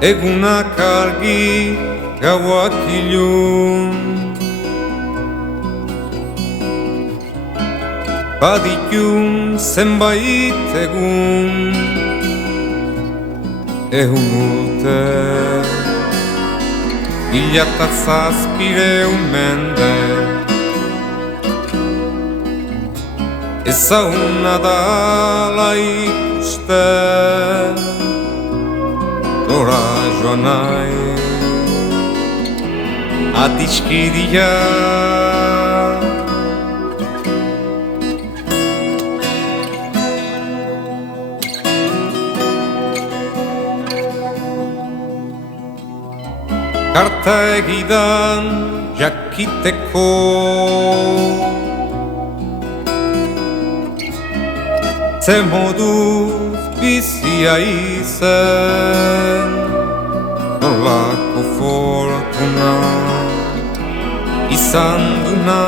Egunak argi, gauak ilun, baditun zenbait egun, ehun urte, mila eta zazpireun mende. Ezaguna dala ikusten, nora joan nahi, adiskidia. Karta egidan jakiteko, ze moduz bizia izen, nolako fortuna izan duna.